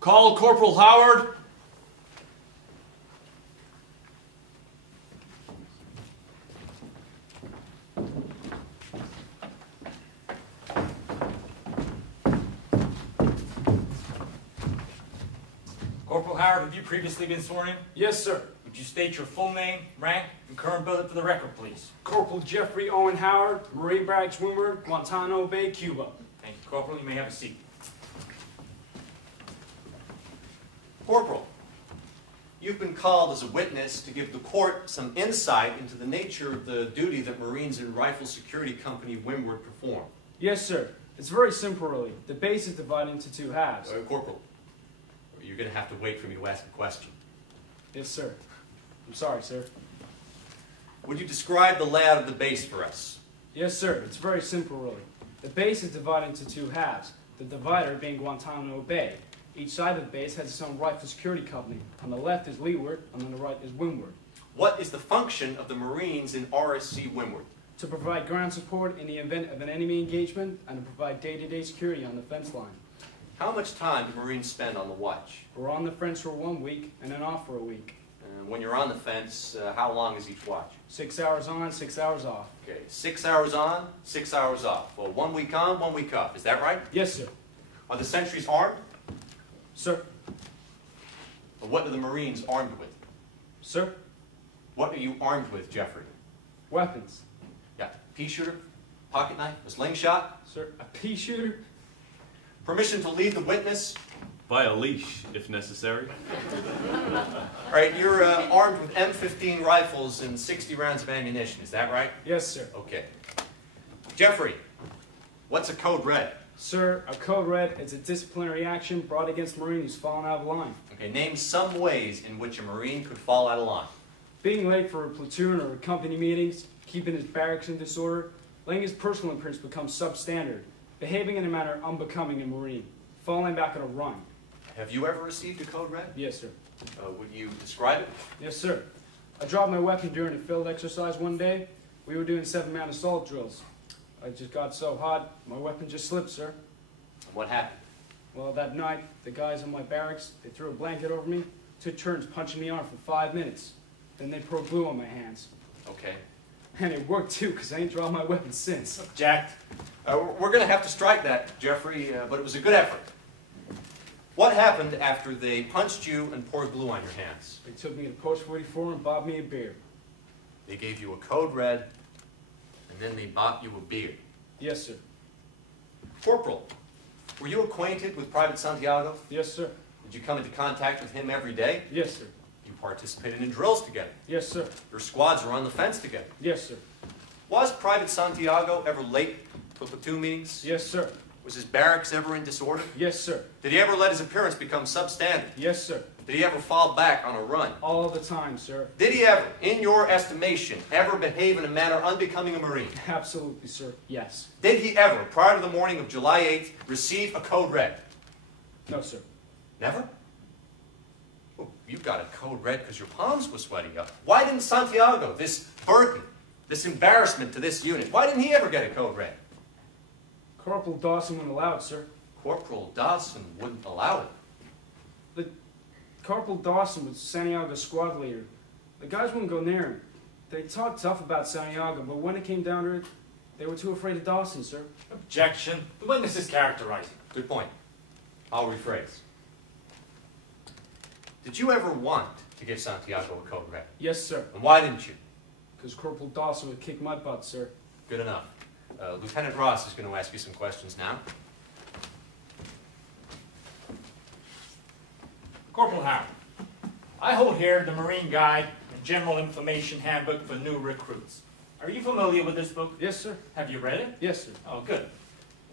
Call Corporal Howard. Corporal Howard, have you previously been sworn in? Yes, sir. Would you state your full name, rank, and current billet for the record, please? Corporal Jeffrey Owen Howard, Marine Barracks Windward, Guantanamo Bay, Cuba. Thank you, Corporal. You may have a seat. Corporal, you've been called as a witness to give the court some insight into the nature of the duty that Marines in Rifle Security Company Windward perform. Yes, sir. It's very simple, really. The base is divided into two halves. Corporal, you're going to have to wait for me to ask a question. Yes, sir. I'm sorry, sir. Would you describe the layout of the base for us? Yes, sir. It's very simple, really. The base is divided into two halves, the divider being Guantanamo Bay. Each side of the base has its own rifle security company. On the left is leeward, and on the right is windward. What is the function of the Marines in RSC Windward? To provide ground support in the event of an enemy engagement and to provide day-to-day security on the fence line. How much time do Marines spend on the watch? We're on the fence for 1 week and then off for a week. When you're on the fence, how long is each watch? 6 hours on, 6 hours off. Okay, 6 hours on, 6 hours off. Well, 1 week on, 1 week off. Is that right? Yes, sir. Are the sentries armed? Sir. Well, what are the Marines armed with? Sir. What are you armed with, Jeffrey? Weapons. Yeah, pea shooter, pocket knife, a slingshot? Sir, a pea shooter? Permission to lead the witness? By a leash, if necessary. All right, you're armed with M15 rifles and 60 rounds of ammunition. Is that right? Yes, sir. Okay. Jeffrey, what's a code red? Sir, a code red is a disciplinary action brought against a Marine who's fallen out of line. Okay, name some ways in which a Marine could fall out of line. Being late for a platoon or company meetings, keeping his barracks in disorder, letting his personal imprints become substandard, behaving in a manner unbecoming a Marine, falling back on a run. Have you ever received a code red? Yes, sir. Would you describe it? Yes, sir. I dropped my weapon during a field exercise one day. We were doing 7-man assault drills. I just got so hot, my weapon just slipped, sir. What happened? Well, that night, the guys in my barracks, they threw a blanket over me, took turns punching me on for 5 minutes. Then they poured glue on my hands. Okay. And it worked, too, because I ain't dropped my weapon since. Jacked. We're going to have to strike that, Jeffrey, but it was a good effort. What happened after they punched you and poured glue on your hands? They took me to Post 44 and bobbed me a beer. They gave you a code red, and then they bought you a beer. Yes, sir. Corporal, were you acquainted with Private Santiago? Yes, sir. Did you come into contact with him every day? Yes, sir. You participated in drills together. Yes, sir. Your squads were on the fence together. Yes, sir. Was Private Santiago ever late for platoon meetings? Yes, sir. Was his barracks ever in disorder? Yes, sir. Did he ever let his appearance become substandard? Yes, sir. Did he ever fall back on a run? All the time, sir. Did he ever, in your estimation, ever behave in a manner unbecoming a Marine? Absolutely, sir. Yes. Did he ever, prior to the morning of July 8th, receive a code red? No, sir. Never? Oh, you got a code red because your palms were sweating up. Why didn't Santiago, this burden, this embarrassment to this unit, why didn't he ever get a code red? Corporal Dawson wouldn't allow it, sir. Corporal Dawson wouldn't allow it. Corporal Dawson was Santiago's squad leader. The guys wouldn't go near him. They talked tough about Santiago, but when it came down to it, they were too afraid of Dawson, sir. Objection. The witness is characterizing. Good point. I'll rephrase. Did you ever want to give Santiago a code red? Yes, sir. And why didn't you? Because Corporal Dawson would kick my butt, sir. Good enough. Lieutenant Ross is going to ask you some questions now. Corporal Howard, I hold here the Marine Guide and General Information Handbook for New Recruits. Are you familiar with this book? Yes, sir. Have you read it? Yes, sir. Oh, good.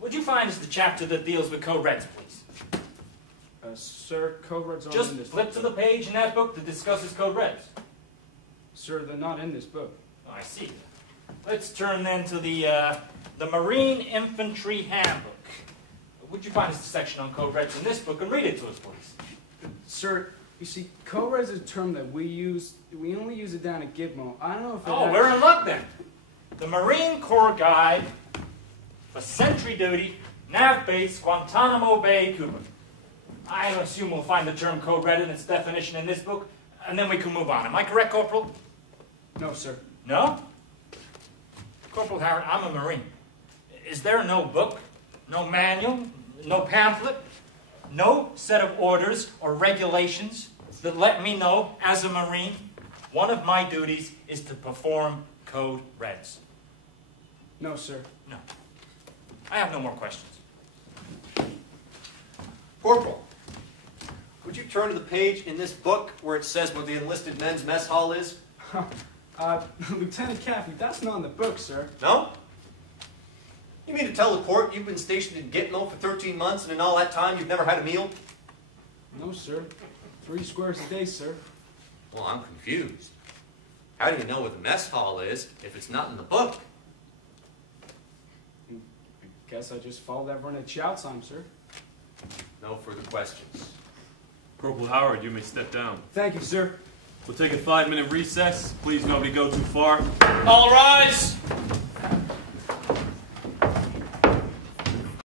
Would you find is the chapter that deals with code reds, please? Sir, code reds aren't Just in this flip book. to the page in that book that discusses code reds. Sir, they're not in this book. Oh, I see. Let's turn then to the Marine Infantry Handbook. Would you find us the section on code reds in this book and read it to us, please? Sir, you see, code reds is a term that we use. We only use it down at Gitmo. I don't know if it Oh, we're in luck then. The Marine Corps Guide for Sentry Duty, Nav Base, Guantanamo Bay, Cuba. I assume we'll find the term code red and its definition in this book, and then we can move on. Am I correct, Corporal? No, sir. No? Corporal Howard, I'm a Marine. Is there no book, no manual, no pamphlet, no set of orders or regulations that let me know, as a Marine, one of my duties is to perform code reds? No, sir. No. I have no more questions. Corporal, would you turn to the page in this book where it says what the enlisted men's mess hall is? Lieutenant Caffey, that's not in the book, sir. No? You mean to tell the court you've been stationed in Gitmo for 13 months and in all that time you've never had a meal? No, sir. 3 squares a day, sir. Well, I'm confused. How do you know what the mess hall is if it's not in the book? I guess I just followed that run at chow time, sir. No further questions. Corporal Howard, you may step down. Thank you, sir. We'll take a 5-minute recess. Please nobody go too far. All rise!